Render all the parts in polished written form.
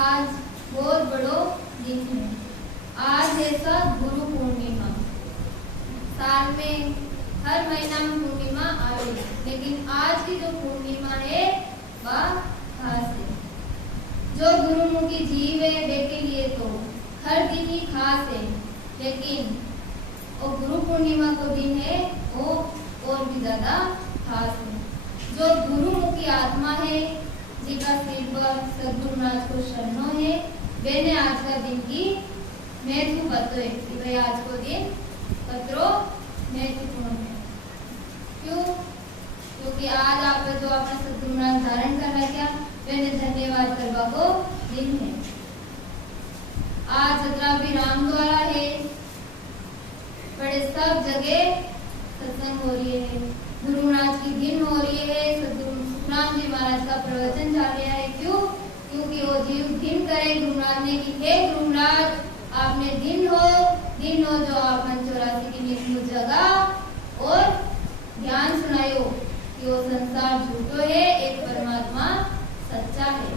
आज बहुत बड़ो दिन है। आज है गुरु पूर्णिमा। साल में हर महीना में पूर्णिमा आवे, लेकिन आज की जो पूर्णिमा है वह खास है। जो गुरुमुखी जीव है वे के लिए तो हर दिन ही खास है, लेकिन वो गुरु पूर्णिमा को दिन है वो और भी ज्यादा खास है। जो गुरुमुखी आत्मा है, जिसका सिर पर सद्गुरु महाराज को शरणों है, वे ने आज का दिन की महत्व पत्र है कि भाई आज को दिन पत्रो महत्वपूर्ण है। क्यों? क्योंकि आज आप जो अपना सद्गुरु महाराज धारण कर रहा क्या, मैंने धन्यवाद करवा को दिन है। आज सत्रह भी राम द्वारा है, बड़े सब जगह सत्संग हो रही है, गुरु महाराज की दिन हो रही है, सद्गुरु सुखराम जी महाराज का प्रवचन चल रहा है। क्यों? क्योंकि वो जीव दिन करे गुरु महाराज ने कि हे गुरु महाराज आपने दिन हो जो आप 84 की नींद जगा और ज्ञान सुनायो कि वो संसार झूठो है, एक परमात्मा सच्चा है।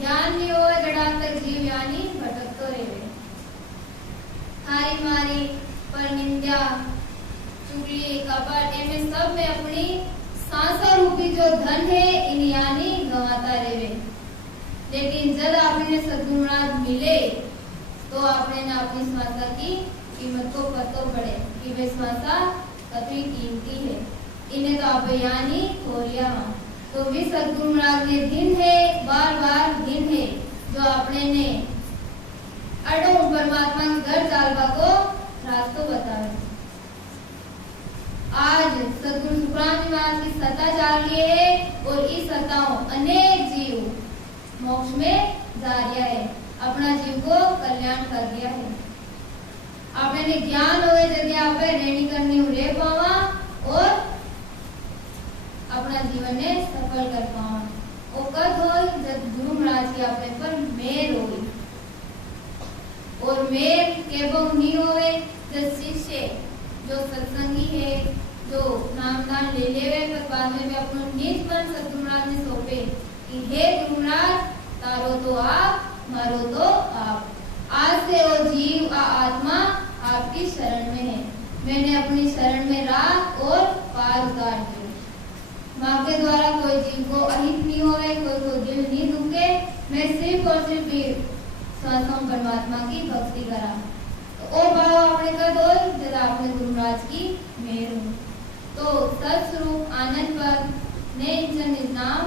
ज्ञान नहीं हो जड़ा तक जीव यानी भटकतो रहे। हारी मारी पर निंदा चुगली कपट इनमें सब में अपनी सांसा रूपी जो धन है इन यानी गंवाता रहे। लेकिन जब आपने सद्गुरु महाराज मिले तो आपने ना अपनी सांसा की कीमत को पतो पड़े कि वे सांसा कतई कीमती है। इन्हें तो आप यानी खो लिया। तो भी सद्गुरु महाराज ने दिन है, बार बार दिन है जो आपने ने अडो परमात्मा के घर चालवा को रास्तों बतावे। आज सद्गुरु सुखराम जी महाराज की सत्ता चल रही है और इस सत्ताओं अनेक जीव मोक्ष में जा रहा है, अपना जीव को कल्याण कर दिया है। आपने ज्ञान हो यदि आप रेणी करनी रह पावा और अपना जीवन ने सफल कर पावा। वो कद हो जब गुरु महाराज की अपने पर मेहर होगी, और मेहर केवल नहीं होवे जब शिष्य जो सत्संगी है, जो नामदान ले लेवे पर बाद में अपना निज मन सद्गुरु महाराज ने सौंपे कि हे गुरु महाराज तारो तो आप, मारो तो आप। आज से वो जीव आत्मा आपकी शरण में है। मैंने अपनी शरण में राख और पार उतार दिए। माँ के द्वारा कोई जीव को अहित नहीं होवे, कोई को दिल नहीं दुखे। मैं सिर्फ और सिर्फ स्वास्थ्य परमात्मा की भक्ति करा तो ओ भाव आपने कर दो जब आपने गुरु महाराज की मेहर हो। तो सत्स्वरूप आनंद पर ने निज नाम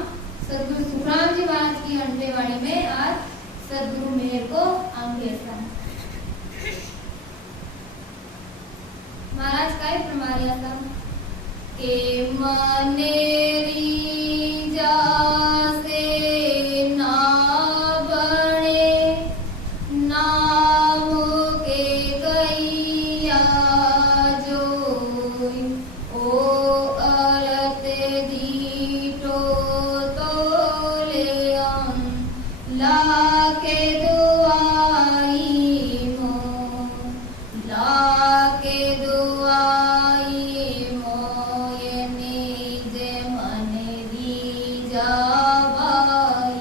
सद्गुरु सुखराम जी महाराज की अंडेवाणी में आज सद्गुरु मेहर को आंगेसा महाराज का प्रमारिया था के मनेरी जासे ना बने नाम के गैया जोई ओ अलते दीटो तोले लाके दुआई मो लाके दुआई मो ये निजे मन दी जावाई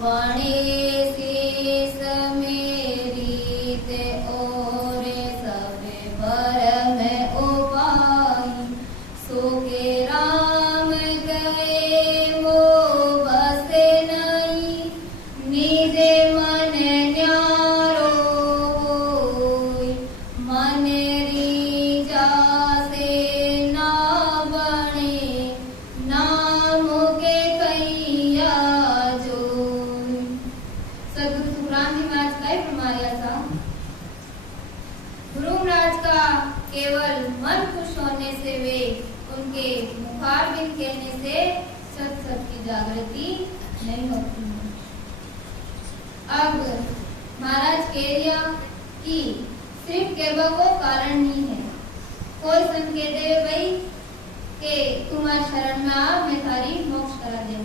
बणे शीस मेरी ते ओरे सबे भर में उपाई सो के राम गए वो बसे नहीं निजे मन न्यारो होई मन रीजा से ना बने नाम के कैया जोई। सद्गुरु सुखराम जी महाराज का प्रमाया था गुरु महाराज का केवल मन खुश होने से वे उनके मुखारबिन कहने से सत सत की जागृति नहीं होती। अब महाराज कह दिया कि सिर्फ केवल को कारण नहीं है, कोई संकेत दे भाई के तुम्हारे शरण में आ मैं थारी मोक्ष करा दे।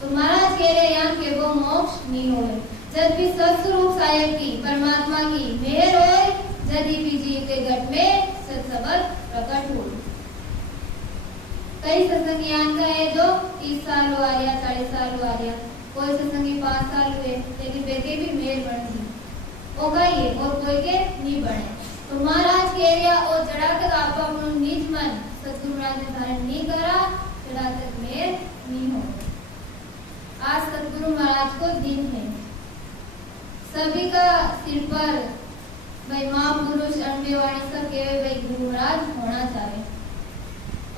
तो महाराज कह रहे यहाँ केवल मोक्ष नहीं होए जब भी सत्स्वरूप साहेब की परमात्मा की मेहर होए, यदि भी जीव के घट में सत्सबद प्रकट हो। कई सत्संगी यान का है जो 30 साल हुआ या 40 साल हुआ या कोई सत्संगी 5 साल हुए लेकिन बेके भी मेल बन गई वो कहिए और कोई के नहीं बने। तो महाराज के एरिया और जड़ा तक आप अपनो निज मन सतगुरु महाराज ने धारण नहीं करा जड़ा तक मेल नहीं हो। आज सतगुरु महाराज को दिन है सभी का सिर पर भाई महापुरुष अनबेवाणी सब के भाई गुरु महाराज होना चाहिए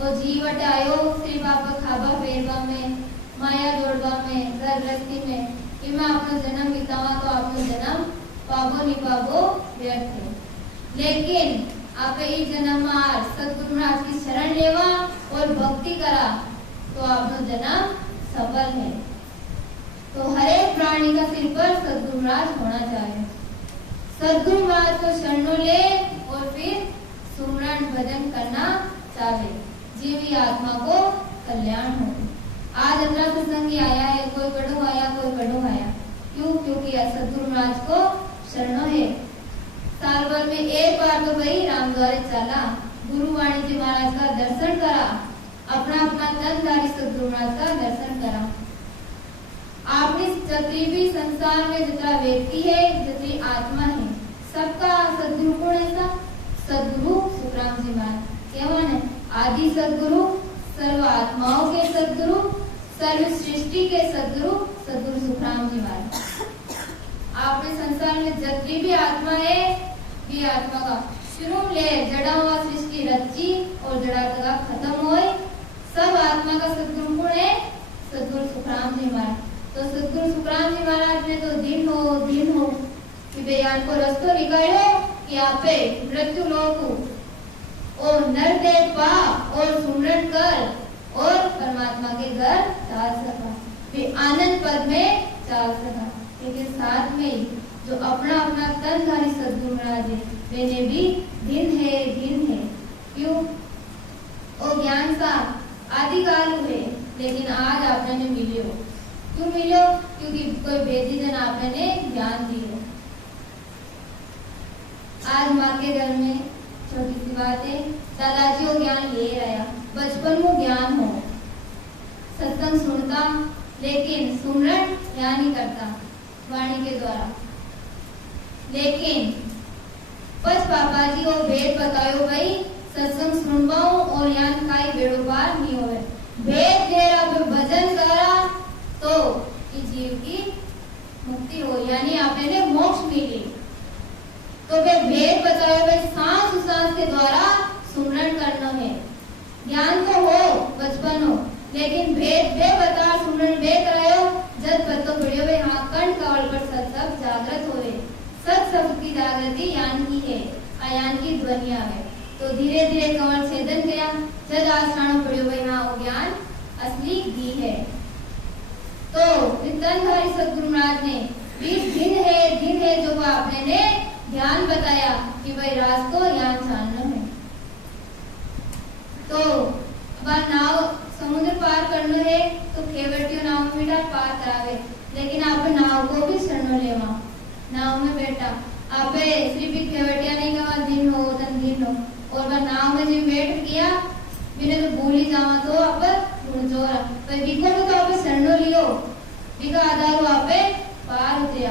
और जीवट आयो सिर्फ आप खाबा फेरवा में माया जोड़वा में घर गृहस्थी में कि मैं अपना जन्म बितावा तो अपना जन्म पाबो नहीं पाबो व्यर्थ है। लेकिन आप इस जन्म में सतगुरु महाराज की शरण लेवा और भक्ति करा तो अपना जन्म सफल है। तो हर एक प्राणी का सिर पर सतगुरु महाराज होना चाहिए। सतगुरु महाराज को शरणों ले और फिर सुमरन भजन करना चाहिए जीवी आत्मा को कल्याण हो। आज अपना सत्संगी आया है कोई बड़ो आया कोई बड़ो आया क्यों? क्योंकि सतगुरु महाराज को शरणों है। साल भर में एक बार तो भाई राम द्वारे चला गुरु वाणी जी महाराज का दर्शन करा अपना अपना तनधारी सतगुरु महाराज का दर्शन करा। आपने जतरी भी संसार में जितना व्यक्ति है जितनी आत्मा है सबका सदगुरु कौन है? सदगुरु सुखराम जी महाराज केवन है आदि सदगुरु सर्व आत्माओं के सदगुरु सर्व सृष्टि के सदगुरु सदगुरु सुखराम जी महाराज। आपने संसार में जितनी भी आत्मा है भी आत्मा का शुरू ले जड़ा हुआ सृष्टि रची और जड़ा तक खत्म होए सब आत्मा का सदगुरु कौन है? सदगुरु सुखराम जी महाराज। तो सतगुरु सुखराम जी महाराज ने तो दिन हो कि बेयान को रस्तो निकालो कि आप मृत्यु लोक और नर देव पा और सुमरन कर और परमात्मा के घर चाल सका वे आनंद पद में चाल सका। लेकिन साथ में जो अपना अपना तनधारी सतगुरु महाराज है वे भी दिन है क्यों? और ज्ञान सा आदिकाल हुए लेकिन आज आपने मिलियो क्यों मिलो? क्योंकि कोई वेदी जन आपने ज्ञान दियो। आज माँ के घर में छोटी सी बात है दादाजी वो ज्ञान ले रहा बचपन में ज्ञान हो सत्संग सुनता लेकिन सुमरन ज्ञान नहीं करता वाणी के द्वारा। लेकिन बस पापा जी को भेद बतायो भाई सत्संग सुनवाओ और ज्ञान काई बेड़ो पार नहीं होवे भेद देरा भजन करा तो इस जीव की मुक्ति हो यानी आपने मोक्ष मिली। तो वे भेद बताए हुए सांस उसांस के द्वारा सुमरन करना है। ज्ञान तो हो बचपन हो लेकिन भेद वे बता सुमरन वे करायो जब पत्तो बढ़ियो वे हाँ कंठ कवल पर सब जागृत होए सब की जागृति यान की है अयान की ध्वनिया है। तो धीरे धीरे कवल छेदन किया जब आस्थान पड़ियो वे हाँ वो ज्ञान असली दी है। तो तनधारी सतगुरु महाराज ने 20 दिन है जो आपने ने ध्यान बताया कि भाई राज को ज्ञान जानना है। तो अब नाव समुद्र पार करना है तो खेवटियों नाव में बेटा पार करावे लेकिन आप नाव को भी शरण लेवा नाव में बेटा आप सिर्फ खेवटिया नहीं कहा दिन हो तन दिन हो और वह नाव में जो बैठ किया मैंने तो भूल ही जावा तो आप जोरा पर बिको तो आप शरणो लियो बिका आधार आप पार उतरिया।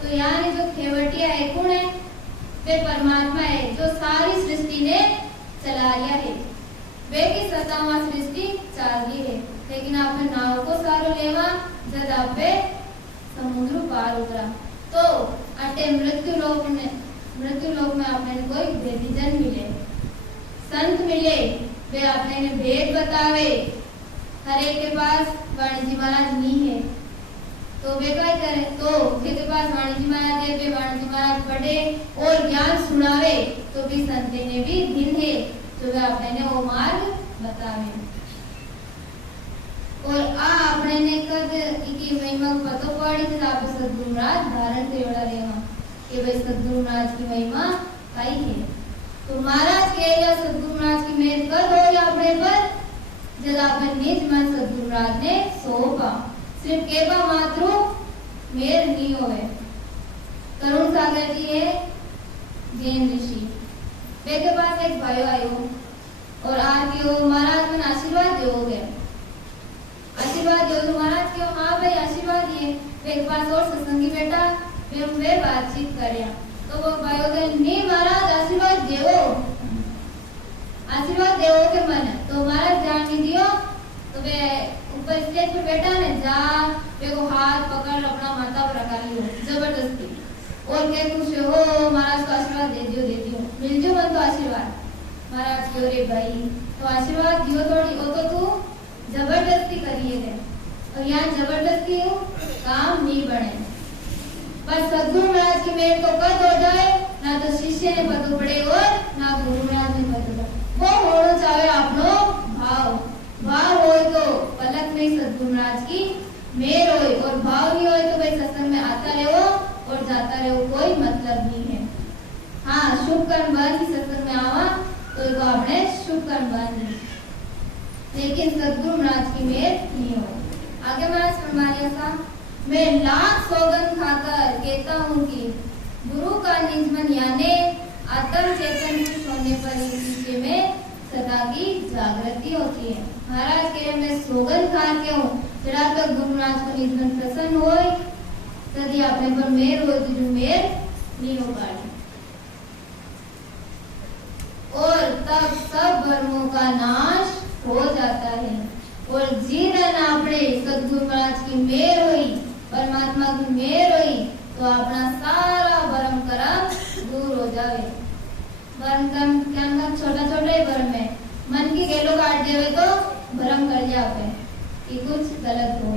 तो यानी जो खेवटिया है कौन है? वे परमात्मा है जो सारी सृष्टि ने चला लिया है वे की सतावा सृष्टि चाल ली है। लेकिन आपने नाव को सारो लेवा जब आप समुद्र पार उतरा तो अटे मृत्यु लोक में आपने कोई वेदीजन मिले संत मिले वे आपने भेद बतावे हर एक के पास वाणी जी महाराज नहीं है तो वे क्या करे तो जिसके पास वाणी जी महाराज है वे वाणी जी महाराज पढ़े और ज्ञान सुनावे तो भी संत ने भी दिन है तो वे आपने वो मार्ग बतावे। और आपने ने कद की महिमा पतो पड़ी तो आप सतगुरु महाराज धारण करेड़ा रेवा कि भाई सतगुरु महाराज की महिमा काई है। तो महाराज के या सतगुरु महाराज की मेहर कद हो या अपने पर जब आपने निज मन सतगुरु महाराज ने सौंपा सिर्फ केवा मात्र मेर नहीं होवे। तरुण सागर जी है जैन ऋषि वे के पास एक भाई आयो और आज यो महाराज मन आशीर्वाद दोगे, आशीर्वाद दो तो महाराज क्यों? हाँ भाई आशीर्वाद ये मेरे पास और सत्संगी बेटा वे बातचीत करे तो वो भाइयों के नहीं महाराज आशीर्वाद देवो, आशीर्वाद देवो के मन तो महाराज जान नहीं दियो तो वे ऊपर स्टेज पे बैठा ने जा वे को हाथ पकड़ अपना माथा पर रखा लियो जबरदस्ती और के खुश हो महाराज को आशीर्वाद दे दियो मिल जो मन तो आशीर्वाद महाराज क्यों रे भाई तो आशीर्वाद दियो थोड़ी वो तो तू जबरदस्ती करिए थे और यहाँ जबरदस्ती हो काम नहीं बने बस सद्गुरु महाराज की मेहर तो कद हो जाए ना तो शिष्य ने पता पड़े और ना गुरु महाराज ने पता पड़े वो होना चाहे आपनो भाव भाव हो तो पलक में सद्गुरु महाराज की मेहर हो और भाव नहीं हो तो भाई सत्संग में आता रहो और जाता रहो कोई मतलब नहीं है। हाँ शुभ कर्म बन सत्संग में आवा तो इसको आपने शुभ कर्म बन लेकिन सद्गुरु महाराज की मेहर नहीं हो। आगे महाराज फरमाया था मैं लाख सौगंध खाकर कहता हूँ कि गुरु का निज मन यानी आत्म चेतन खुश होने पर ही नीचे में सदा की जागृति होती है। महाराज कह रहे मैं सौगंध खा के हूँ जरा तक गुरु महाराज को निज मन प्रसन्न हो तभी अपने पर मेहर हो तो जो मेहर नहीं हो पाती और तब सब भ्रमों का नाश हो जाता है और जीवन आपने सद्गुरु महाराज की मेहर हुई परमात्मा की मेहर हुई तो अपना सारा भरम करम दूर हो जावे। भरम करम क्या छोटा छोटा ही भरम है मन की गेलो काट देवे तो भरम कर जावे कि कुछ गलत हो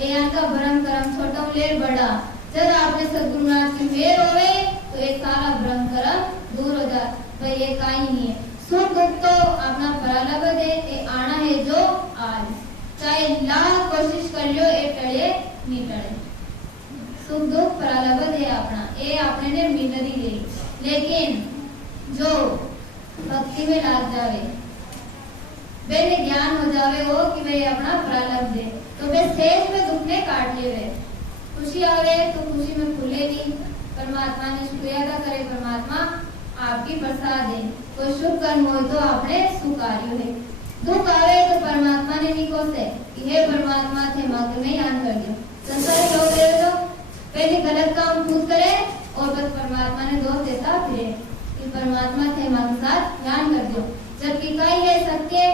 यहाँ का भरम करम छोटा लेर बड़ा जब आपने सद्गुरु महाराज की मेहर होवे तो एक सारा भ्रम करम दूर हो जाए भाई ये काई नहीं है सुख दुख तो अपना परालभ है ये आना है जो आज चाहे लाख कोशिश कर लियो ये टले नहीं टले सुख दुख परालभ है अपना ये आपने ने मिलरी ले लेकिन जो भक्ति में लाग जावे बेने ज्ञान हो जावे वो कि वे अपना परालभ दे तो वे सेज में दुख ने काट लिए वे खुशी आवे तो खुशी में खुले नहीं परमात्मा ने शुक्रिया अदा करे परमात्मा आपकी प्रसाद है कोई शुभ कर्म हो तो आपने स्वीकार्यो है दुख आवे तो परमात्मा ने निको से कि हे परमात्मा थे मांग में याद कर दो संसारी लोग तो पहले गलत काम खुद करे और बस परमात्मा ने दोष देता फिरे कि परमात्मा थे मांग साथ ध्यान कर दो जबकि कई है सत्य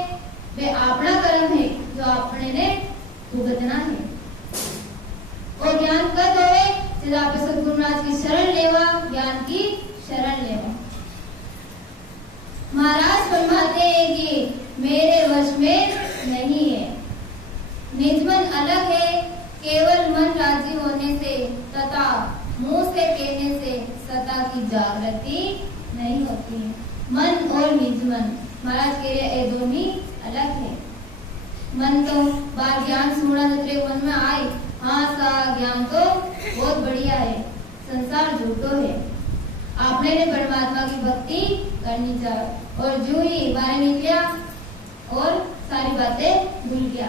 वे अपना कर्म है जो आपने ने भुगतना है और ज्ञान कद होवे जब आप सद्गुरु महाराज की शरण लेवा ज्ञान की शरण लेवा। महाराज फरमाते हैं कि मेरे वश में नहीं है निज मन अलग है केवल मन राजी होने से तथा मुंह से कहने से सता की जागृति नहीं होती है। मन और निज मन महाराज कह रहे ये दोनों अलग है। मन तो बार ज्ञान सुना तेरे मन में आए हाँ सा ज्ञान तो बहुत बढ़िया है संसार झूठो है आपने ने परमात्मा की भक्ति करनी चाहिए और जो ही बाहर निकला और सारी बातें भूल गया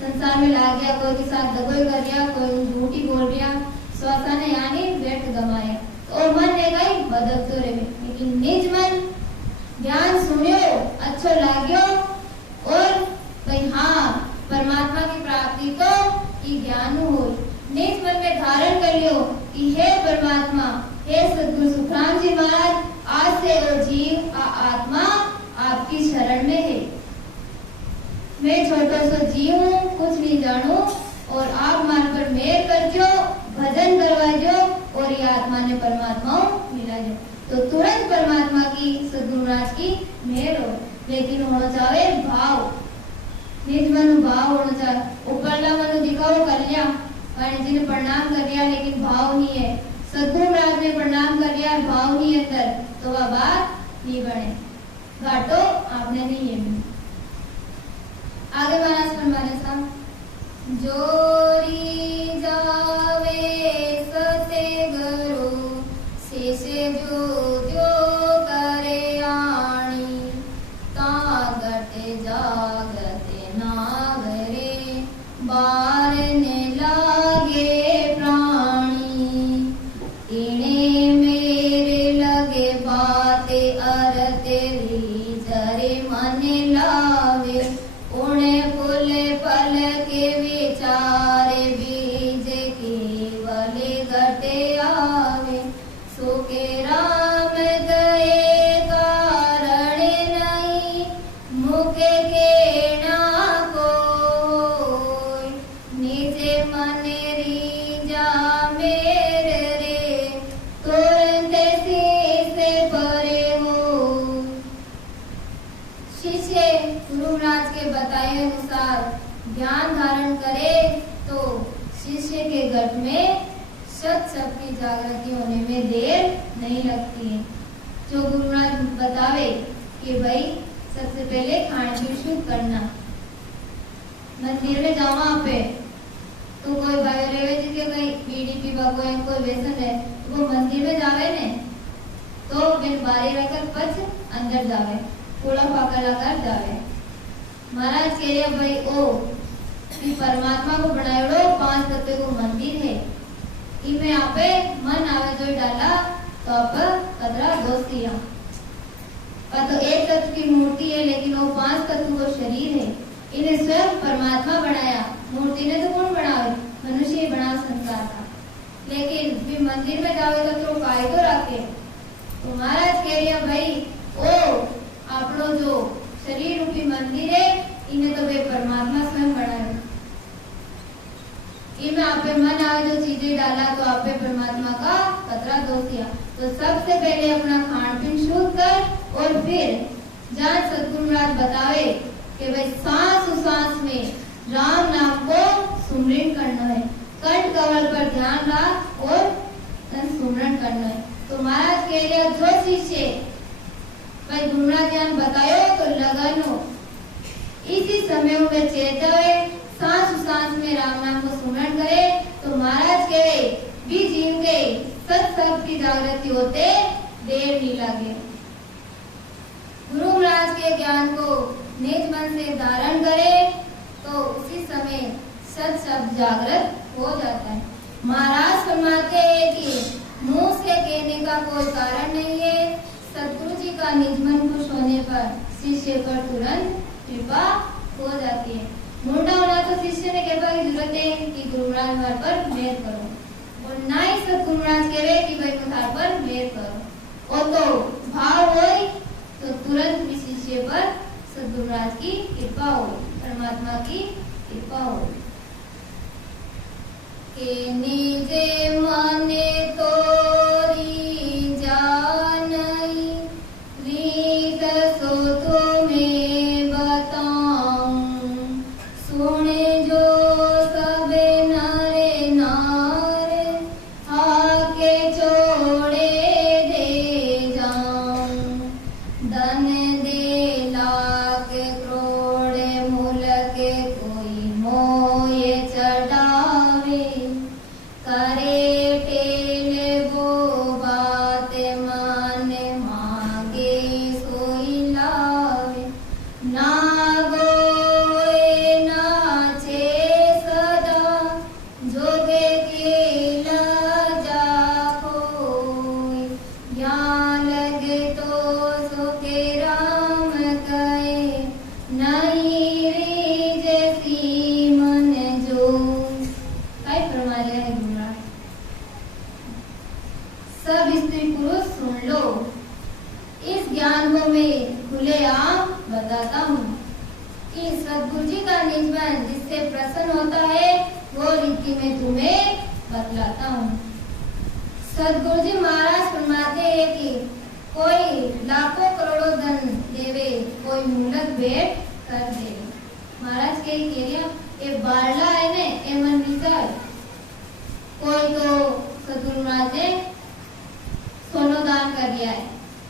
संसार में ला गया कोई के साथ दगोई कर दिया कोई झूठी बोल दिया स्वासा ने यानी व्यर्थ गमाया और मन ने गई बदलते रहे लेकिन निज मन ध्यान सुनियो अच्छो लाग्यो और भाई हाँ परमात्मा की प्राप्ति तो ई ज्ञान हो निज मन में धारण कर लियो कि हे परमात्मा हे सद्गुरु सुखराम जी महाराज आज से वो जीव आत्मा आपकी शरण में है मैं छोटा सा जीव हूँ कुछ नहीं जानू और आप मान पर मेहर कर जो भजन करवा जो और ये आत्मा ने परमात्मा मिला जो तो तुरंत परमात्मा की सद्गुरु महाराज की मेहर हो लेकिन होना चाहे भाव निज मनु भाव होना चाहिए ऊपरला मनु दिखाओ कर लिया गणेश जी ने प्रणाम कर लिया लेकिन भाव नहीं है सद्गुरु महाराज ने प्रणाम कर लिया भाव नहीं है अंदर तो वह बात नहीं बने घाटो आपने नहीं है। आगे महाराज फरमाने सा जोरी जावे सते गरो शेषे जो जो करे आणी तागते जागते नागरे बार ने लागे प्राणी इने मेरे लगे बाते अरते ज्ञान धारण करे तो शिष्य के घट में सत शक्ति जागृति होने में देर नहीं लगती है। जो गुरु महाराज बतावे कि भाई सबसे पहले खान पीन शुद्ध करना, मंदिर में जाओ वहां पे तो कोई भाई रेवे जी के कहीं बीड़ी पीवा कोई व्यसन है तो वो मंदिर में जावे ने तो बिन बारी रखकर पच अंदर जावे, कूड़ा फाका लगाकर जावे। महाराज कह रहे भाई ओ कि परमात्मा को बनाएड़ो 5 तत्व को मंदिर है, इनमें आपे मन आवे जो डाला तो आप कदरा दोस्तिया पर तो एक तत्व की मूर्ति है लेकिन वो 5 तत्व को शरीर है। इन्हें स्वयं परमात्मा बनाया, मूर्ति ने तो कौन बनावे, मनुष्य ही बना संसार का। लेकिन भी मंदिर में जावे तो काय तो रखे तो महाराज कह रहे भाई ओ आपनो जो शरीर रूपी मंदिर है इन्हें तो वे परमात्मा स्वयं बनाए। इनमें आपे मन आवे जो चीजें डाला तो आपे परमात्मा का कतरा दोष दिया। तो सबसे पहले अपना खान पीन शुद्ध कर और फिर जहाँ सदगुरु महाराज बतावे कि भाई सांस में राम नाम को सुमरण करना है, कंठ कमल पर ध्यान रख और सुमरण करना है। तो महाराज कह रहे जो शिष्य भाई गुरु महाराज ज्ञान बतायो तो लगन हो, इसी समय में चेतावे सांस में राम नाम को सुमरण करे तो महाराज कहे भी जीव के सत की जागृति होते देर नहीं लगे। गुरु महाराज के ज्ञान को निज मन से धारण करे तो उसी समय सत शब्द जागृत हो जाता है। महाराज फरमाते हैं कि मुंह से कहने का कोई कारण नहीं है, सतगुरु जी का निज मन खुश होने पर शिष्य पर तुरंत कृपा हो जाती है। मुंडा होना तो शिष्य ने कृपा की जरूरत है कि गुरु महाराज पर मेहर करो और ना ही सतगुरु महाराज कहे कि भाई मुझार पर मेहर करो और तो भाव हो तो तुरंत भी शिष्य पर सतगुरु महाराज की कृपा हो, परमात्मा की कृपा हो। के निजे माने तोरी जानई रीत सो तुम्हें बताऊं, सुने जो सबे नारे नारे आके छोड़े दे जाऊं, धन दे लाख करोड़ मूल के कोई मोये चढ़ावे, करे टेल वो बात मान मांगे सोई लावे, ना गोए नाचे सदा जोगे के लाजा कोई, यहाँ लगे तो सुखे राम कहे नहीं रे जैसी मन जो। काय फरमा रहे हैं गुरु महाराज, सब स्त्री पुरुष सुन लो, इस ज्ञान को मैं खुलेआम बताता हूँ कि सदगुरु जी का निज मन जिससे प्रसन्न होता है वो रीति में तुम्हें बतलाता हूँ। सदगुरु जी महाराज फरमाते हैं कि कोई लाखों करोड़ों धन देवे, कोई मूलक भेंट कर दे। महाराज के ये बारला है ने ए मन विचार, कोई तो सदगुरु महाराज ने सोनो दान कर दिया है,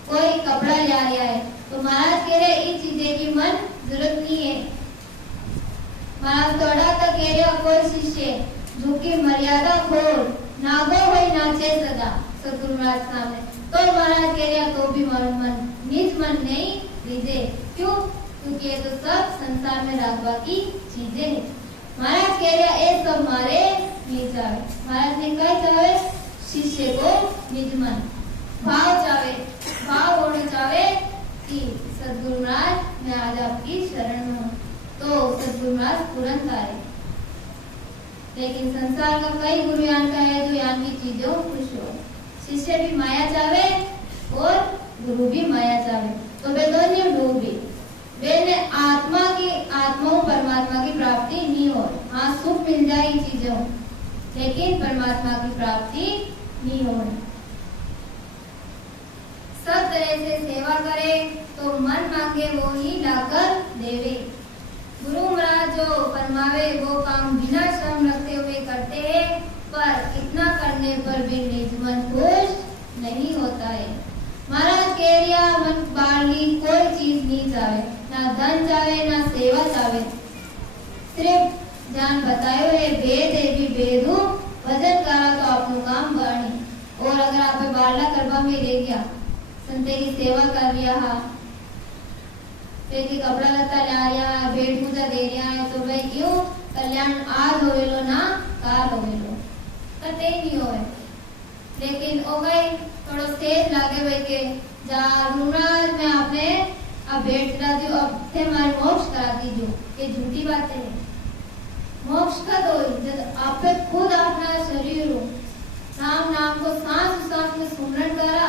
कोई कपड़ा ला लिया है, तो महाराज कह रहे इन चीजें की मन जरूरत नहीं है। महाराज थोड़ा तक कह रहे कोई शिष्य झुकी मर्यादा खोल नागो होई नाचे सदा सदगुरु महाराज सामने, तो महाराज कह रहे तो भी मन निज मन नहीं रीजे, क्यों? क्योंकि ये तो सब संसार में रागवा की चीजें हैं। महाराज कह रहे ये सब मारे नहीं चाहे, महाराज ने कहा चाहे शिष्य को निज मन भाव चाहे, भाव होना चाहे कि सदगुरु महाराज मैं आज आपकी शरण में हूँ, तो सदगुरु महाराज तुरंत आए। लेकिन संसार का कई गुरु यान का है जो यान की चीजों खुश हो, शिष्य भी माया चाहे और गुरु भी माया चाहे, तो वे दोनों डूबे, वे ने आत्मा परमात्मा की प्राप्ति नहीं हो। हाँ सुख मिल जाए चीजों, लेकिन परमात्मा की प्राप्ति नहीं हो। सब तरह से सेवा करे तो मन मांगे वो ही लाकर देवे। गुरु महाराज जो जो फरमावे वो काम बिना श्रम रखते हुए करते हैं, पर इतना करने पर भी निज मन खुश नहीं होता है। महाराज केरिया मन बाली कोई चीज नहीं चाहे, ना धन चाहे ना सेवा चाहे, सिर्फ जान बतायो है भेद है भी भेदू वजन करा तो आपनो काम बाणी। और अगर आप बाला करबा में रह गया, संते की सेवा कर रिया हा, फिर की कपड़ा लत्ता ला रिया, भेंट पूजा दे रिया है, तो भाई क्यों कल्याण आज होवेलो ना काल होवेलो कते नहीं होवे। लेकिन ओ भाई थोड़ा तेज लागे भाई के जा रूमराज में आपने अब भेंट करा दियो, अब थे मारे मोक्ष करा दीजो, ये झूठी बातें है। मोक्ष का दो जब आप खुद अपना शरीर हो राम नाम को सांस सांस में सुमरण करा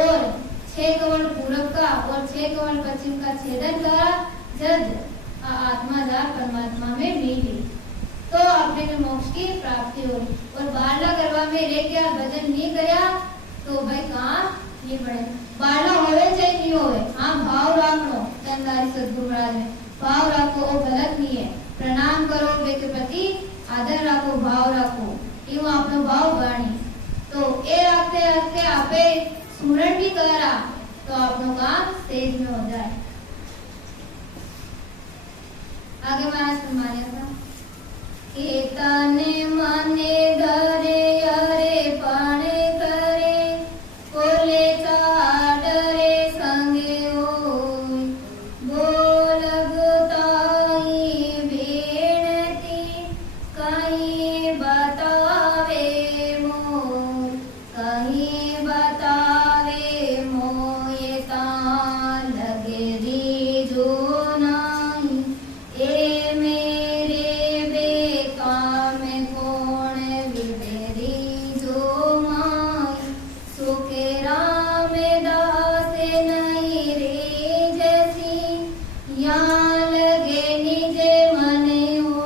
और 6 कमल पूरब का और 6 कमल पश्चिम का छेदन करा, जब आत्मा जा परमात्मा में मिली तो अपने मोक्ष की प्राप्ति हो। और बारला करवा में रह गया भजन नहीं करया तो भाई कहाँ नहीं पड़े। बारला होवे चाहे नहीं होवे, हाँ भाव राखो, चंदारी सदगुरु महाराज ने भाव राखो, वो गलत नहीं है। प्रणाम करो वे के प्रति आदर राखो, भाव राखो, यूं आपनो भाव बाणी तो ए रखते रखते आपे स्मरण भी करा तो आपनो काम तेज में हो जाए। आगे महाराज फरमाया था कि तने मने धरे अरे पाणे करे कोले चाडरे संगे होय बोलगताई बेनती कहीं बतावे मोय कहीं बतावे मोय ता लगे री जो नहीं ए मेरे बेकाम कौन विवेरी जो माई सुखे राम दास नहीं रे जैसी यहाँ लगे निजे मने हो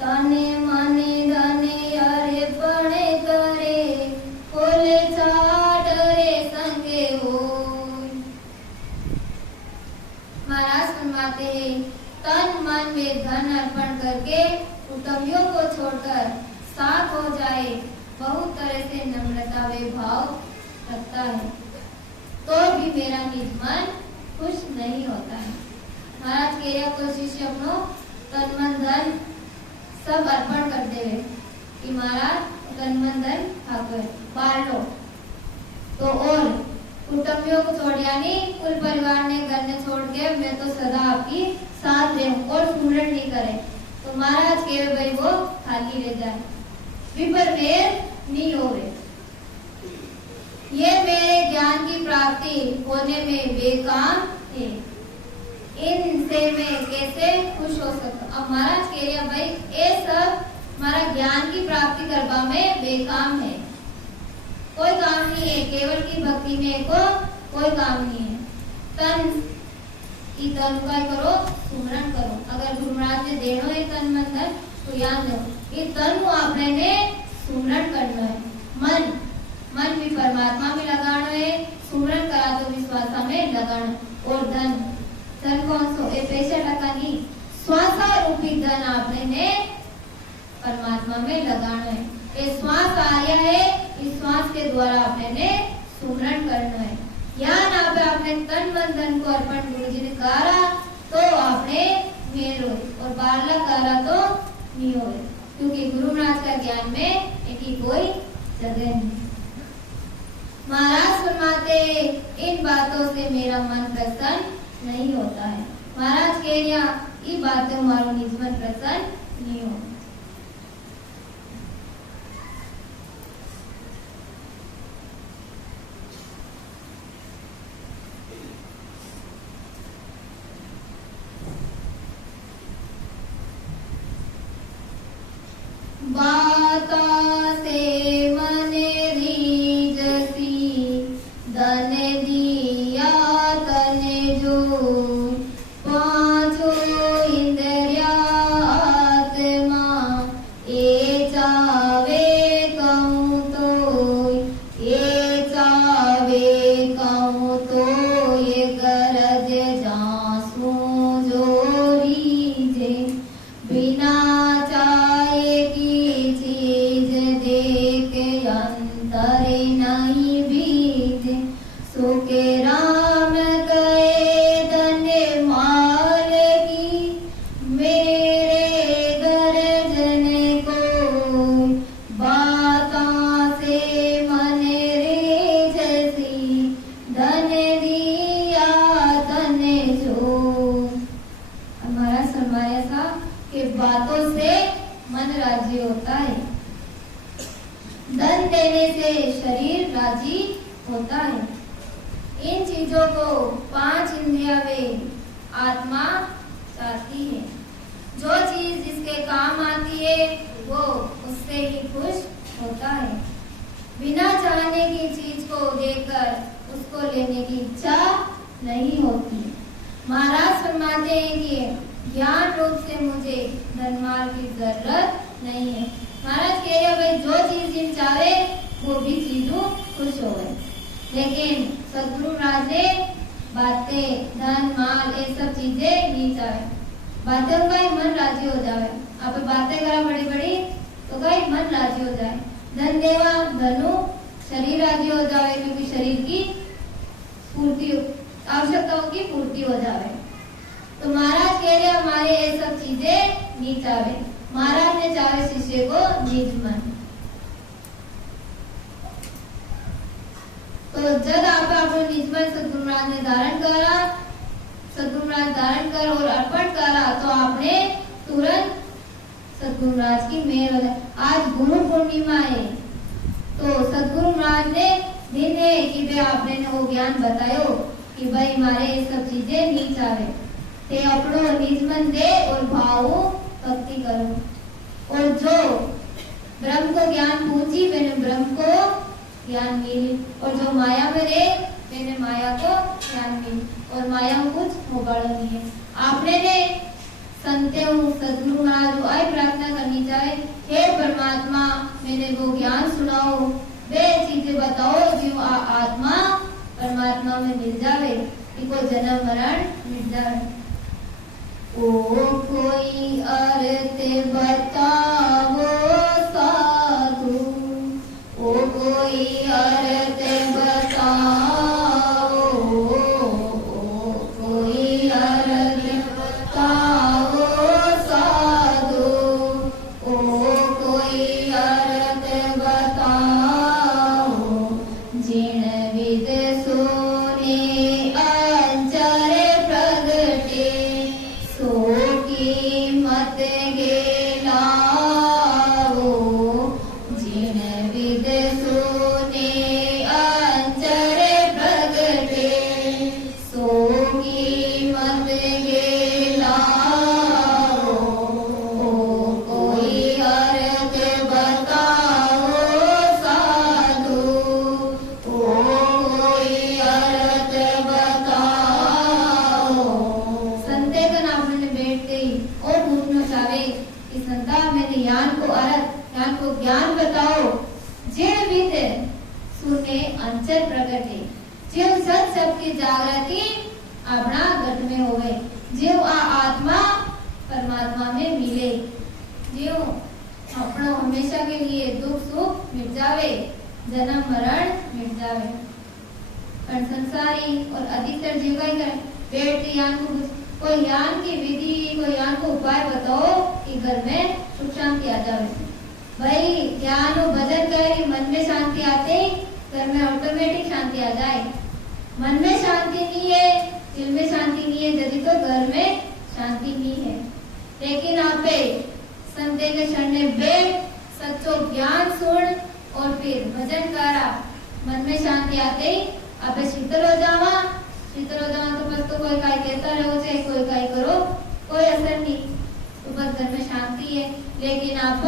तने मने धने अरे पड़े करे कोले चाडरे संगे हो। महाराज फरमाते हैं तन मन में धन अर्पण करके कुटुंबियों को छोड़कर साथ हो जाए, बहुत तरह से नम्रता वे भाव रखता है तो भी मेरा निज मन खुश नहीं होता है। महाराज केरिया को शिष्य अपनो तन मन धन सब अर्पण कर देवे कि महाराज तन मन धन ठाकुर बार लो तो और कुटुंबियों को छोड़ यानी कुल परिवार ने घर ने छोड़ के मैं तो सदा आपकी साथ रहूं और स्मरण नहीं करे तो महाराज के भाई वो खाली रह जाए, विपर मेर नहीं होवे। ये मेरे ज्ञान की प्राप्ति होने में बेकाम है, इनसे मैं कैसे खुश हो सकता। अब महाराज कह रहे भाई ये सब हमारा ज्ञान की प्राप्ति करवा में बेकाम है, कोई काम नहीं है, केवल की भक्ति में को कोई काम नहीं है। तन की तन का करो सुमरण करो, अगर गुरु महाराज ने देनो है तन मन धन तो याद रखो ये तन को आपने ने सुमरण करना है। मन मन भी परमात्मा में लगाना है, सुमरण करा तो विश्वासा में लगाना। और धन धन कौन सो ये पैसा टका नहीं, श्वासा रूपी धन आपने ने परमात्मा में लगाना है। ये श्वास आया है, इस श्वास के द्वारा आपने ने सुमरण करना है। यहाँ ना पे आपने तन मन धन को अर्पण गुरु जी ने करा तो आपने मेल हो और बारला करा तो नहीं हो, क्योंकि गुरु महाराज का ज्ञान में इनकी कोई जगह नहीं। महाराज फरमाते इन बातों से मेरा मन प्रसन्न नहीं होता है। महाराज कह रहा ये बातें हमारो निज मन प्रसन्न नहीं हो। बाता से मन रीजसी धन दिया तन जो पांचों इंद्रिया आत्मा ए चावे कहूँ तो ये चावे कहूँ तो ये गरज जासू जो रीजे मन राजी होता है। धन देने से शरीर राजी होता है। इन चीजों को 5 इंद्रियां वे आत्मा चाहती है। जो चीज जिसके काम आती है वो उससे ही खुश होता है। बिना चाहने की चीज को देखकर उसको लेने की इच्छा नहीं होती। महाराज फरमाते हैं कि ज्ञान रूप से मुझे धनमाल की जरूरत नहीं है। महाराज कह रहे भाई जो चीज जिन चाहे वो भी चीजों खुश हो गए। लेकिन सदगुरु महाराज ने बातें धन माल ये सब चीजें नहीं चाहे। बातें उनका ही मन राजी हो जाए। आप बातें करा बड़ी बड़ी तो का ही मन राजी हो जाए। धन देवा धनु शरीर राजी हो जाए क्योंकि शरीर की पूर्ति आवश्यकताओं की पूर्ति हो जाए। तो महाराज कह रहे हमारे ये सब चीजें नहीं चाहे। महाराज ने चाहे शिष्य को निज मन। तो जब आप अपने निज मन सदगुरु महाराज ने धारण करा, सदगुरु महाराज धारण कर और अर्पण करा तो आपने तुरंत सदगुरु महाराज की मेहर हो जाए। आज गुरु पूर्णिमा है तो सदगुरु महाराज ने दिन है कि भाई आपने वो ज्ञान बतायो कि भाई हमारे ये सब चीजें नहीं चाहे ते अपनो निज मन दे और भाव भक्ति करो। और जो ब्रह्म को ज्ञान पूछी मैंने ब्रह्म को ज्ञान मिली और जो माया में रहे मैंने माया को ज्ञान मिली और माया में कुछ होगाड़ो नहीं है। आपने ने संते सदगुरु महाराज आई प्रार्थना करनी चाहिए, हे परमात्मा मैंने वो ज्ञान सुनाओ वे चीजें बताओ जो आत्मा परमात्मा में मिल जावे, इको जन्म मरण मिट जाए। ओ कोई अर्थ बताओ साधु, ओ कोई अर्थ बताओ, ओ कोई अर्थ बताओ साधु, ओ कोई अर्थ बताओ जिन विद सोने अंजर प्रगटे सो कीमत गेलाओ, जिन विद सोने अंजर प्रगटे सो कीमत गेलाओ, ओ कोई अर्थ बताओ साधु, ओ कोई अर्थ बताओ। संते का नाम मैंने बैठते ही और पूछना चाहे कि संता मैंने ज्ञान को अर्थ ज्ञान को ज्ञान बताओ जिन विद सुने अंचर प्रगटे जिव सत सबकी जागृति अपना घट में होवे, जिव आ आत्मा परमात्मा में मिले, जिव अपना हमेशा के लिए दुख सुख मिट जावे, जन्म मरण मिट जावे। पर संसारी और अधिकतर जीव का ही बैठ ज्ञान को कोई ज्ञान की विधि कोई ज्ञान को उपाय बताओ कि घर में सुख शांति आ जावे। भाई ज्ञान और भजन करे मन में शांति आते घर में ऑटोमेटिक शांति आ जाए। मन में शांति नहीं है दिल में शांति नहीं है यदि तो घर में शांति नहीं है। लेकिन आप संते के शरण बैठ सच्चो ज्ञान सुन और फिर भजन करा मन में शांति आते ही आप शीतल हो जावा तो बस तो कोई काई कहता रहो चाहे कोई काई करो कोई असर नहीं, तो बस घर में शांति है। लेकिन आप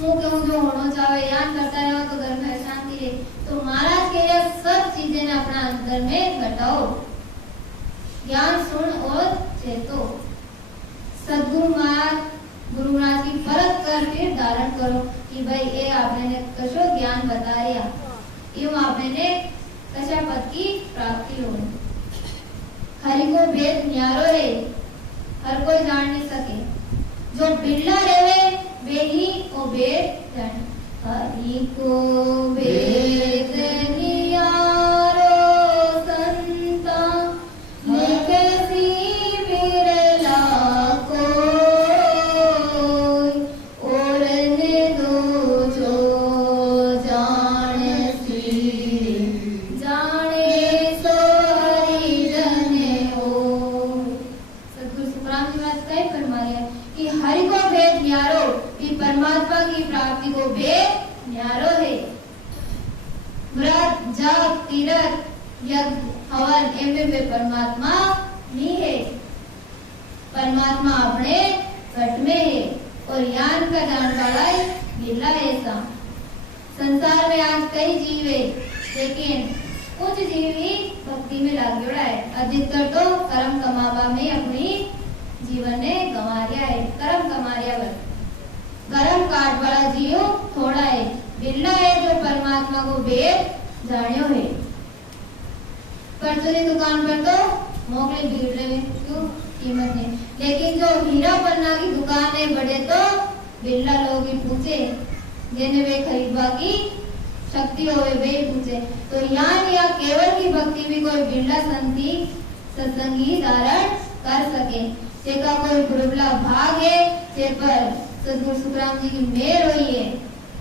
मुंह के जो होना चाहे याद करता रहो तो घर में अशांति है। तो महाराज के लिए सब चीजें ने अपना अंदर में घटाओ, ज्ञान सुन और चेतो। सदगुरु महाराज गुरु महाराज की परख कर फिर धारण करो कि भाई ये आपने कशो ज्ञान बता रिया यूं आपने कशा पद की प्राप्ति हो। हरि को भेद न्यारो है हर कोई जान नहीं सके, जो बिरला रहे वे ही ओ भेद जाने। हरि को भेद न्यारो संता निकसी बिरला कोई, और ने दो जो जाने सो हरि जने हो। सदगुरु सुखराम जी महाराज कई फरमा रहे हैं कि हरि को न्यारो कि परमात्मा की प्राप्ति को बे न्यारो है। व्रत जप तीर्थ यज्ञ हवन एवं वे परमात्मा नहीं है। परमात्मा अपने घट में है और ज्ञान का दान वाला गिला ऐसा। संसार में आज कई जीव है, लेकिन कुछ जीव ही भक्ति में लाग जोड़ा है। अधिकतर तो कर्म कमावा में अपनी जीवन ने गंवा दिया है। कर्म कमा रिया कर्म काट वाला जीव थोड़ा है, बिल्ला है जो परमात्मा को वेद जानियो है। परचूनी दुकान पर तो मोकले भीड़ रहे क्यों कीमत है, लेकिन जो हीरा पन्ना की दुकान है बड़े तो बिल्ला लोग ही पूछे जिन्हें वे खरीदवा की शक्ति होवे वे पूछे। तो यहाँ केवल की भक्ति भी कोई बिल्ला संति सत्संगी धारण कर सके। जेका कोई दुर्बला भाग है जे पर सदगुरु सुखराम जी की मेहर हुई है,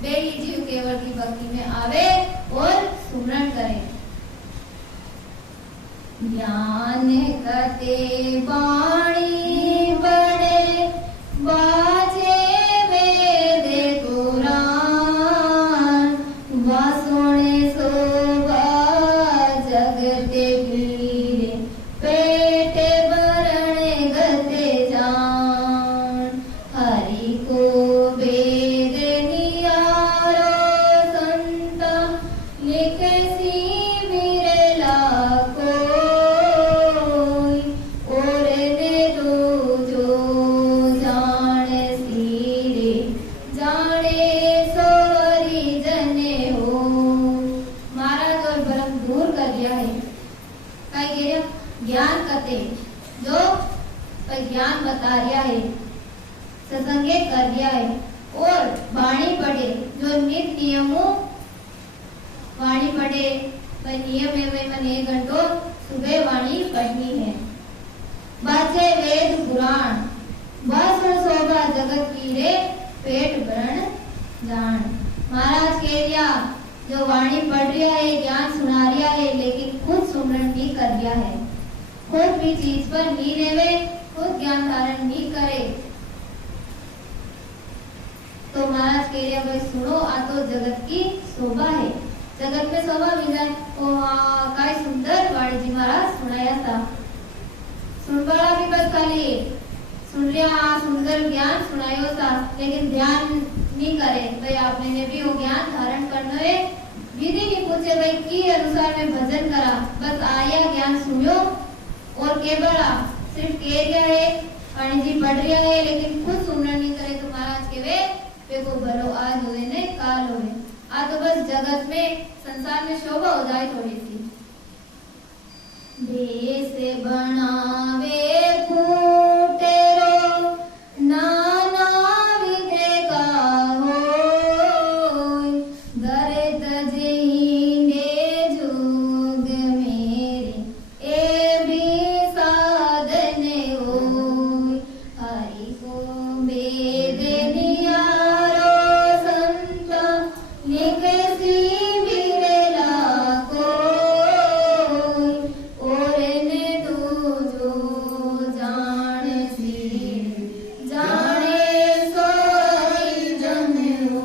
वे ही जीव केवल की भक्ति में आवे और सुमरण करे। ज्ञान कते वाणी बड़े बाजे वेद कुरान वासुने शोभा जगते पीरे पेटे बरणे गते जान हरि को वेद नियारो संता लिखसी बिरला को ज्ञान कते जो ज्ञान बता रिया है, सत्संगे कर दिया है और वाणी पढ़े जो नित्य नियमों वाणी पढ़े वह नियम है मन 1 घंटो सुबह वाणी पढ़नी है। बाचे वेद पुराण वासुन शोभा जगत की रे पेट भरण जान। महाराज कह दिया जो वाणी पढ़ रिया है ज्ञान सुना रिया है, लेकिन खुद सुमरण नहीं कर रिया है, खुद भी चीज पर नहीं रेवे, खुद ज्ञान धारण नहीं करे, तो महाराज कह रहे भाई सुनो आ तो जगत की शोभा है। जगत में शोभा मिल जाए ओ काय सुंदर वाणी जी महाराज सुनाया था। सुन बड़ा भी बस खाली सुन लिया सुंदर ज्ञान सुनायो था, लेकिन ध्यान नहीं करे भाई आपने ने भी वो ज्ञान धारण करना है। विधि नहीं पूछे भाई की अनुसार में भजन करा, बस आया ज्ञान सुनियो और केवल सिर्फ कह रिया है वाणी जी पढ़ रिया है, लेकिन खुद सुमरण नहीं करे तो महाराज के वे को भलो आज होए ने काल होए। आ तो बस जगत में संसार में शोभा हो जाए थोड़ी सी। देश बनावे फूटेरो नाना विधे का होय घरे तजहीने जुग मेरे ए भी साधन होय हरि को वेद नियारो संता लिखसी बिरला कोय और ने दूजो जान सी जाने सोई जन हो।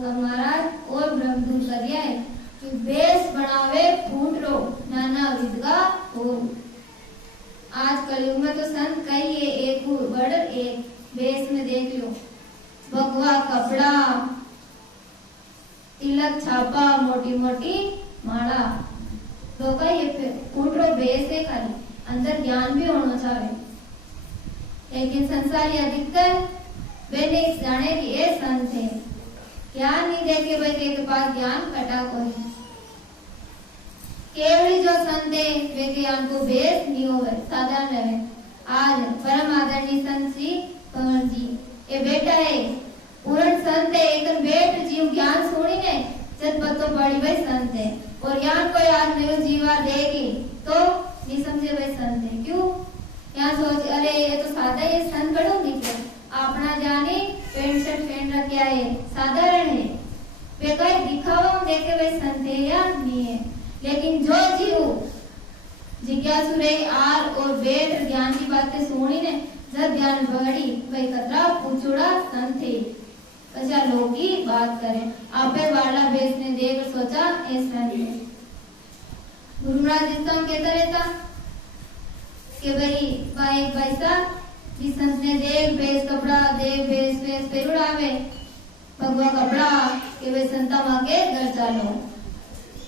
हमारा और ब्रह्मदूत करिया है कि बेस बनावे फूट रो नाना विधगा हो। आज कलयुग में तो संत कई है, एक बड़ एक बेस में देख लो भगवा कपड़ा तिलक छापा मोटी मोटी माला तो का ये फूटरो बेस है खाली, अंदर ज्ञान भी होना चाहिए। लेकिन संसारी अधिकतर वे नहीं जाने कि ये संत है, ज्ञान नहीं देखे भाई के पास ज्ञान कटा कोई। केवल जो संत है वे ज्ञान को बेस नहीं होवे साधारण रहे। आज परम आदरणीय संत श्री पवन जी ये बेटा है पूर्ण संत है, एक बेट जीव ज्ञान सुनी ने जब पतो पड़ी भाई संत है, और ज्ञान कोई आज मेरे जीवा देगी तो नहीं समझे भाई संत है। क्यों यहाँ सोच अरे ये तो सादा ये संत बड़ो निकले अपना जाने पेंट शर्ट पहन रखा है साधारण है, वे कई दिखावा देखे भाई संत है या नहीं है। लेकिन जो जीव जिज्ञासु रहे आर और वेद ज्ञान की बातें सुनी ने जब ध्यान बड़ी भाई खतरा पूछोड़ा संत थे कचा लोग की बात करें आपे वाला बेस ने देख सोचा ऐसा नहीं गुरु महाराज जिस तरह कहता रहता कि भाई साहब जिस संत ने देख बेस कपड़ा देख बेस बेस पेरुड़ावे भगवा कपड़ा के वे संता माँ के घर चालो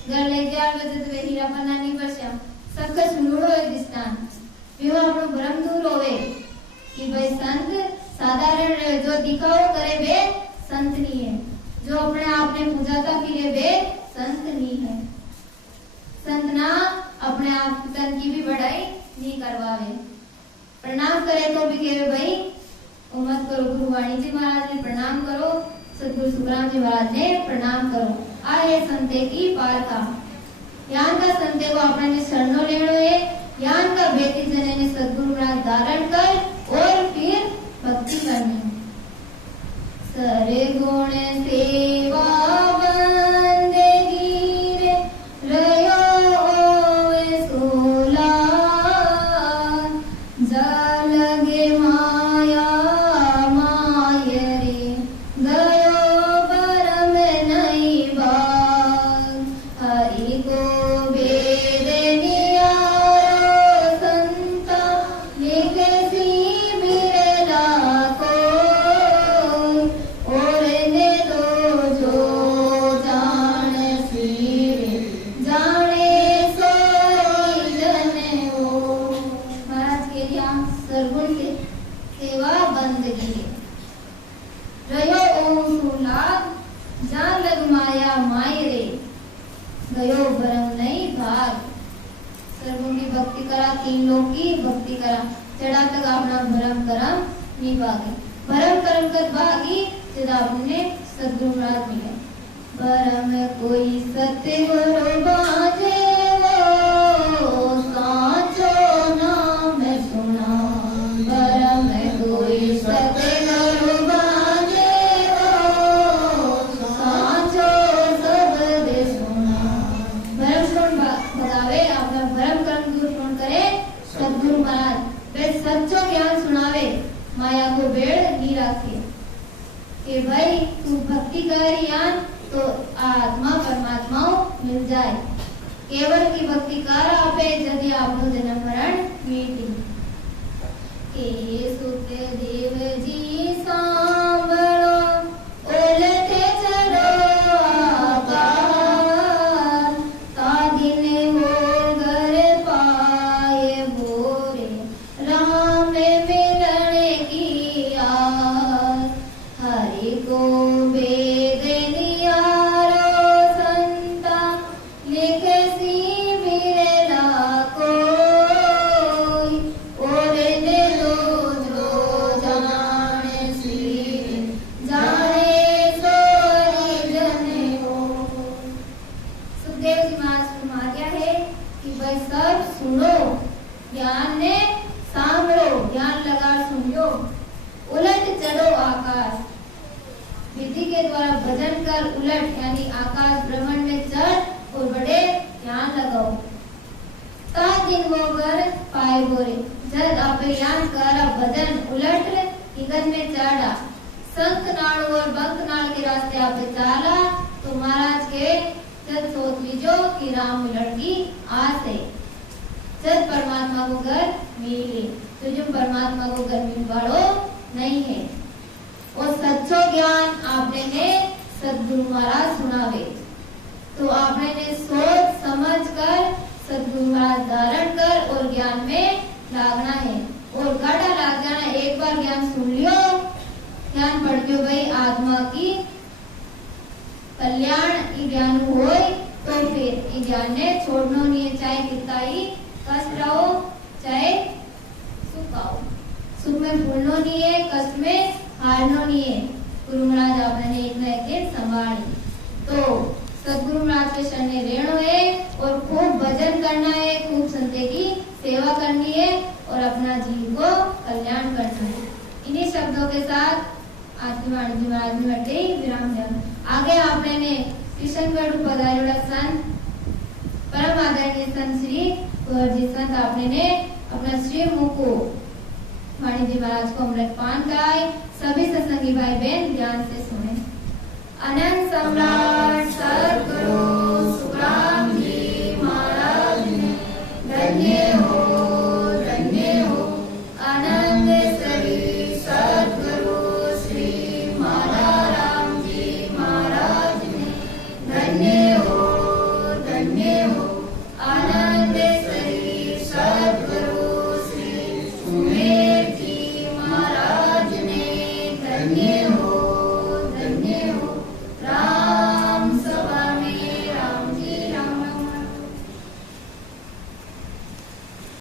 घर ले जा वजह तो वे हीरा पन्ना नहीं बचा सब कुछ सुनूड़ो है दिस्तान विवाह अपनो भ्रम दूर होवे कि भाई संत साधारण जो दिखाओ करे वे संत नहीं है जो अपने आप ने पूजाता फिरे वे संत नहीं है संत ना अपने आप तन की भी बढ़ाई नहीं करवावे प्रणाम करे तो भी कहे भाई मत करो गुरु वाणी जी महाराज ने प्रणाम करो सदगुरु सुखराम जी महाराज ने प्रणाम करो आए संते की पार का यान का संते को अपने शरणों लेनो है यान का बेटी जने ने सदगुरु महाराज धारण कर और फिर भक्ति करनी सरे गुण सेवा तीन लोग की भक्ति करा चढ़ा तक अपना भरम करम नहीं भागी भरम करम कर भागी जब आपने सदगुरु महाराज मिले भरम कोई सत्य गुरु बाजे वो साचो नाम सुना भरम कोई सत्य गुरु बाजे वो साचो शब्द सुना भरम सुन भगावे अपना भरम करम दूर करे सदगुरु महाराज वे सच्चो ज्ञान सुनावे माया को बेड़ नहीं रखे कि भाई तू भक्ति कर यान तो आत्मा परमात्मा मिल जाए केवल की भक्ति कर आपे यदि आपको जन्म मरण मिटी के सुत देव जी सांभळो ओलते चढ़ो आकार तादिन हो घर पाए बोरे राम मिलने की आस हरि को वेद नियारो संता लिखे सी बिरला कोई और दे दो जो जाने सी जाने सोई जने हो सुखदेव जी महाराज को मार्या है कि भाई सब सुनो ज्ञान ने सांभळो ज्ञान लगा सुनियो उलट चढ़ो आकाश विधि के द्वारा भजन कर उलट यानी आकाश ब्रह्मांड में चढ़ और बड़े ध्यान लगाओ ता दिन वो घर पाए बोरे जब आप ज्ञान कर भजन उलट इगन में चढ़ा संत नाल और भक्त नाल के रास्ते आप चाला तो महाराज के जब सोच लीजो कि राम मिलन की आस है जब परमात्मा को घर मिले तो जो परमात्मा को घर मिल वालो नहीं है और सच्चो ज्ञान आपने ने सदगुरु महाराज सुनावे तो आपने ने सोच समझ कर सदगुरु महाराज धारण कर और ज्ञान में लागना है और गाढ़ा लाग जाना एक बार ज्ञान सुन लियो ज्ञान पढ़ लियो भाई आत्मा की कल्याण ज्ञान होए तो फिर ज्ञान ने छोड़ना नहीं है चाहे कितना ही कष्ट रहो चाहे सुख आओ सुख में भूलना नहीं है कष्ट में हारना नहीं है गुरु महाराज आपने एक न एक दिन संभाली तो सदगुरु महाराज के शरण में रहना है और खूब भजन करना है खूब संते की सेवा करनी है और अपना जीव को कल्याण करना है इन्हीं शब्दों के साथ आज की वाणी जी महाराज ने बैठे विराम दिया आगे आपने ने किशनगढ़ पधारोड़ा संत परम आदरणीय संत श्री कुंवर जी संत आपने ने अपना श्री मुख को वाणी जी महाराज को अमृतपान कराए। सभी सत्संगी भाई बहन ध्यान से सुने। अनंत सम्राट